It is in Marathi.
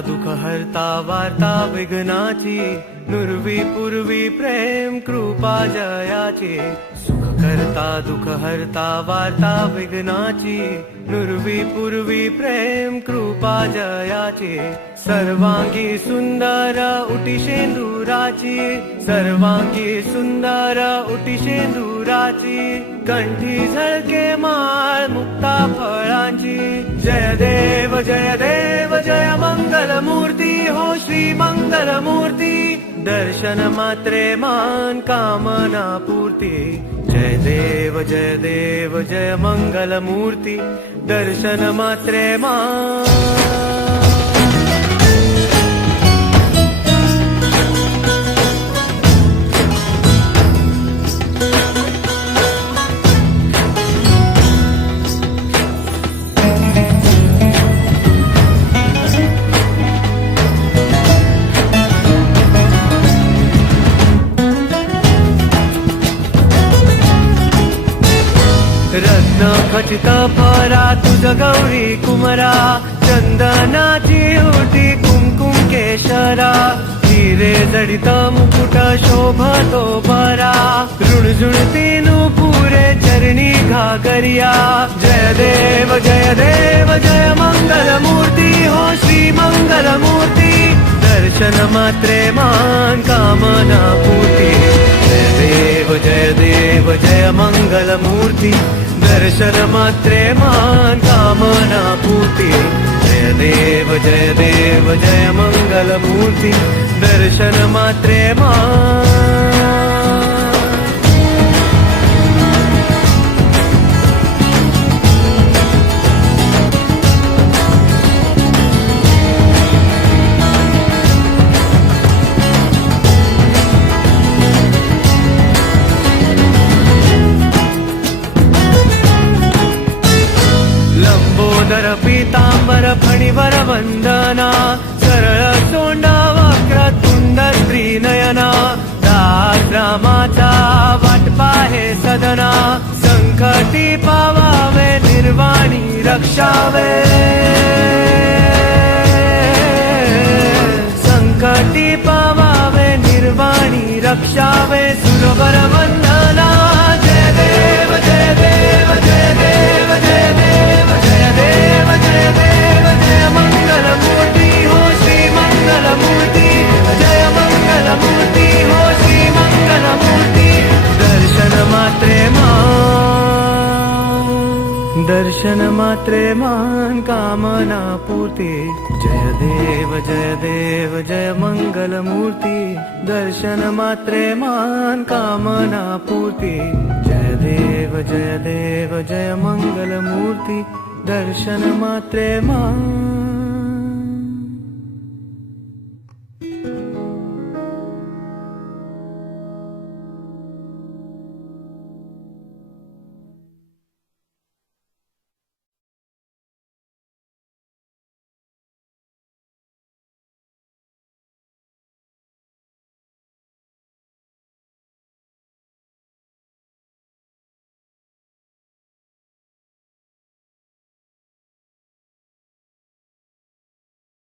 दुःख हरता वार्ता विघ्नाची, नुरवी पूर्वी प्रेम कृपा जयाची। सुख करता दुःख हरता वार्ता विघ्नाची, नुरवी पूर्वी प्रेम कृपा जयाची। सर्वांगी सुंदर उटी शेंदुराची, सर्वांगी सुंदर उटी शेंदुराची। कंठी झळके माळ मुक्ता फळांची। जय देव जय मंगल मूर्ती हो श्री मंगल मूर्ती। दर्शन मात्रे मान कामना पूर्ती। जय देव जय मंगल मूर्ती। दर्शन मात्रे मान। रत्न खचित फरा तुझ गौरी कुमरा। चंदनाची उटी कुमकुम केशरा। हिरे जडित मुकुट शोभतो बरा। रुणझुणती नुपुरे चरणी घागरिया। जय देव जय मंगल मूर्ती हो श्री मंगल मूर्ती। दर्शन मात्रे मान कामना पूर्ती। जय देव जय मंगल मूर्ती। दर्शन मात्रे मान कामना पूर्ती। जय देव जय मंगल मूर्ती। दर्शन मात्रे मान। लंबोदर पीतांबर फणीवर वंदना। सरळ सोंडा वक्र तुंड त्रिनयना। दास रामाचा वाटपा हे सदना। संकटी पावावे निर्वाणी रक्षावे। संकटी पावावे निर्वाणी रक्षावे। सुरवर वंदना। जय देव जय देव जय देव जय देव जय देव जय देव जय मंगल मूर्ती हो श्री मंगल मूर्ती। जय मंगल मूर्ती हो श्री मंगल मूर्ती। दर्शन मात्रे मान। दर्शन मात्रे मान कामना पूर्ती। जय देव जय मंगल मूर्ती। दर्शन मात्रे मान कामना पूर्ती। जय देव जय मंगल मूर्ती। दर्शन मात्रे मान।